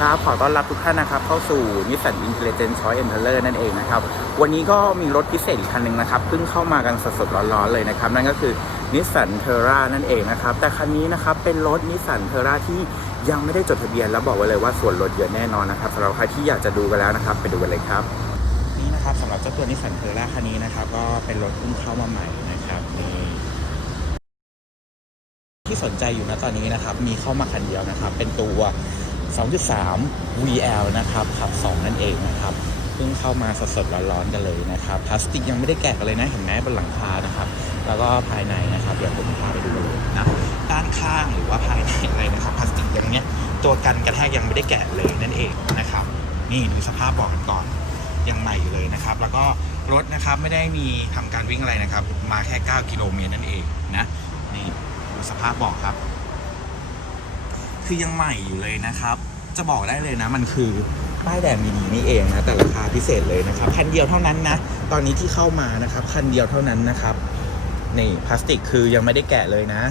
ครับ ขอต้อนรับทุกท่านนะครับ เข้าสู่ Nissan Intelligent Choice Emperor นั่นเองนะครับ วันนี้ก็มีรถพิเศษอีกคันหนึ่งนะครับ เพิ่งเข้ามากันสดๆร้อนๆเลยนะครับ นั่นก็คือ Nissan Terra นั่นเองนะครับ แต่คันนี้นะครับ เป็นรถ Nissan Terra ที่ยังไม่ได้จดทะเบียน แล้วบอกไว้เลยว่าส่วนลดเยอะแน่นอนนะครับสำหรับใครที่อยากจะดูกันแล้วนะครับ ไปดูกันเลยครับ นี่นะครับสำหรับเจ้าตัว Nissan Terra คันนี้นะครับ ก็เป็นรถเพิ่งเข้ามาใหม่นะครับนี่ที่สนใจอยู่นะตอนนี้นะครับ มีเข้ามาคันเดียวนะครับ เป็นตัว 2.3 VL นะครับขับ 2 นั่นเองนะครับเพิ่งเข้ามาสดๆร้อนๆกันเลยนะครับพลาสติกยังไม่ได้แกะกันเลยนะเห็นไหมบนหลังคานะครับ แล้วก็ภายในนะครับเดี๋ยวผมพาไปดูนเลยนะด้านข้างหรือว่าภายในอะไรนะครับพลาสติกยังเนี้ยตัวกันกระแทกยังไม่ได้แกะเลยนั่นเองนะครับ นี่ดูสภาพบอกกันก่อนยังใหม่อยู่เลยนะครับ แล้วก็รถนะครับไม่ได้มีทำการวิ่งอะไรนะครับ มาแค่ 9 กิโลเมตรนั่นเองนะนี่ดูสภาพบอกครับ คือยังใหม่อยู่เลยนะครับ จะบอกได้เลยนะมันคือป้ายแดงดีๆนี่เองนะแต่ราคาพิเศษเลยนะครับคันเดียวเท่านั้นนะ ตอนนี้ที่เข้ามานะครับคันเดียวเท่านั้นนะครับนี่พลาสติกคือยังไม่ได้แกะเลยนะ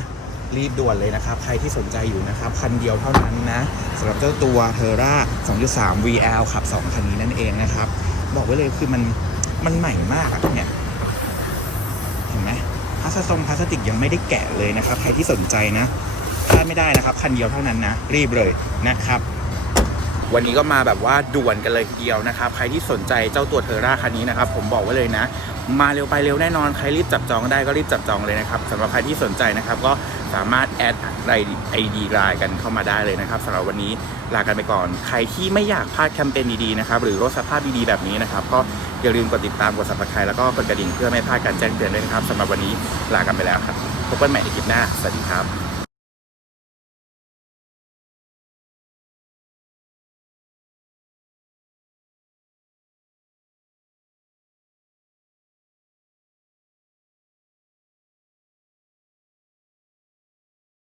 รีบด่วนเลยนะครับ ใครที่สนใจอยู่นะครับคันเดียวเท่านั้นนะสำหรับเจ้าตัว t e r r a 2.3 VL ขับ 2 คันนี้นั่นเองนะครับ บอกไว้เลยคือมันมันใหม่มากอะเนี่ยเห็นไหมพลาสติกพลาสติกยังไม่ได้แกะเลยนะครับ ใครที่สนใจนะ พลาดไม่ได้นะครับ คันเดียวเท่านั้นนะ รีบเลยนะครับ วันนี้ก็มาแบบว่าด่วนกันเลยทีเดียวนะครับ ใครที่สนใจเจ้าตัวเทอร่าคันนี้นะครับ ผมบอกไว้เลยนะ มาเร็วไปเร็วแน่นอน ใครรีบจับจองได้ก็รีบจับจองเลยนะครับสำหรับใครที่สนใจนะครับ ก็สามารถแอดไอดีไลน์กันเข้ามาได้เลยนะครับสำหรับวันนี้ลากันไปก่อน ใครที่ไม่อยากพลาดแคมเปญดีๆนะครับหรือรถสภาพดีๆแบบนี้นะครับก็อย่าลืมกดติดตามกด subscribe แล้วก็กดกระดิ่งเพื่อไม่พลาดการแจ้งเตือนด้วยนะครับสำหรับวันนี้ลากันไปแล้วครับพบกันใหม่ในคลิปหน้า สวัสดีครับ